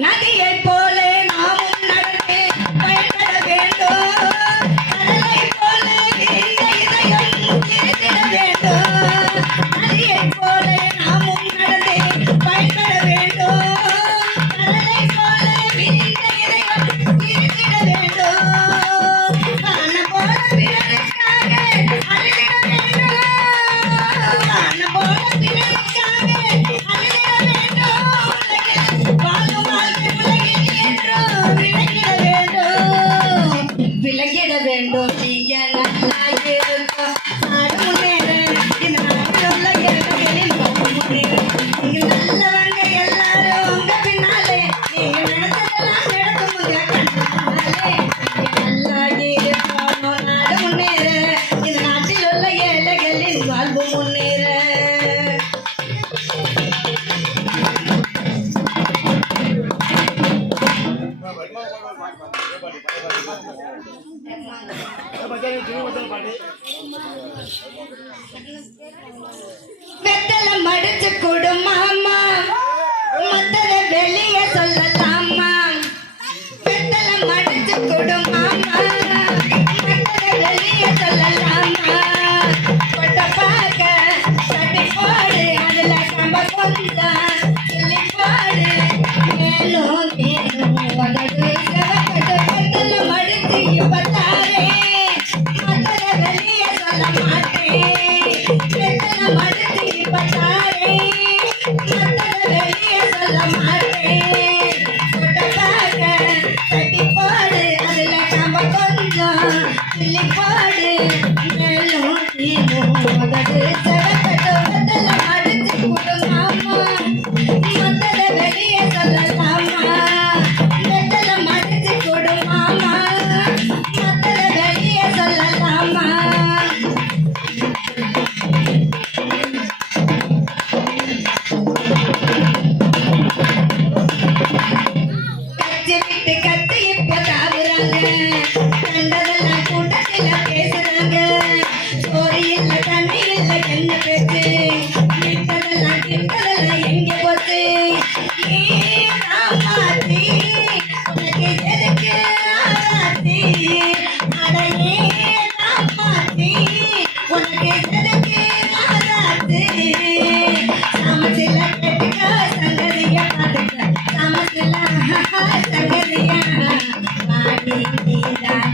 நதியை போல நாமும் நடந்து பயன்பட வேண்டும். கடலை போல இந்த இதயம் இருந்திட வேண்டும். நதியை போல நாமும் நடந்து பயன்பட வேண்டும். கடலை போல இந்த இதயம் இருந்திட வேண்டும். வான போல பிறருக்காக அழுதிட வேண்டும். வான போல பிறருக்காக அழுதிட வேண்டும். வாழும் வாழ்க்கை உலகில் என்றும் விளங்கிட வேண்டும். விளங்கிட வேண்டும். நீங்க நல்லா இருக்கும் நாடு முன்னேற. இந்த நாட்டில் உள்ள ஏழைகளின் முன்னேற. நீங்க நல்லவங்க எல்லாரும் உங்க பின்னாலே. நீங்க நடந்ததெல்லாம் நடக்கும் உங்க கண்ணாலே. நீங்க நல்லா இருக்கணும் நாடு முன்னேற. இந்த நாட்டில் உள்ள ஏழைகளின் வாழ்வு முன்னேற. வெத்தலை மடிச்சு கொடு மாமா, மத்தத வெளிய சொல்லலாமா. வெத்தலை மடிச்சு கொடு மாமா, மத்தத வெளிய சொல்லலாமா. கொட்ட பாக்க கட்டி போடு, அதுல கம்ப கொஞ்சம் சொல்லி போடு. மேலும் மேலும் உதடு செவக்கட்டு. வெத்தலை மடிச்சு இப்பத்தாரே, மத்தத வெளிய சொல்ல மாட்டேன். வெத்தலை மடிச்சு இப்பத்தாரே, மத்தத வெளிய சொல்ல மாட்டேன். கொட்ட பாக்க கட்டி போடு, அதுல கம்ப கொஞ்சம் சொல்லி போடு. மேலும் மேலும் உதடு செவக்கட்டு. வெத்தலை மடிச்சு கொடு மாமா, மத்தத வெளிய சொல்லலாமா. வெத்தலை மடிச்சு கொடு மாமா, மத்தத வெளிய சொல்லலாமா. கத்தி விட்டு கத்தி இப்ப தாவுறாங்க. கண்டதெல்லாம் கூட்டத்துல பேசுறாங்க. சோறு இல்ல தண்ணி இல்ல என்ன பேச்சு. விட்டதெல்லாம் கிட்டதெல்லாம் எங்க போச்சு. ஏ ராமாத்தி, உனக்கு எதுக்கு ராமாத்தி. அட ஏ ராமாத்தி, உனக்கு எதுக்கு ராமாத்தி. சமசில கேட்டுக்க சங்கதிய பாட்டுக்க. சமசில சங்கதிய பாடி நீதான்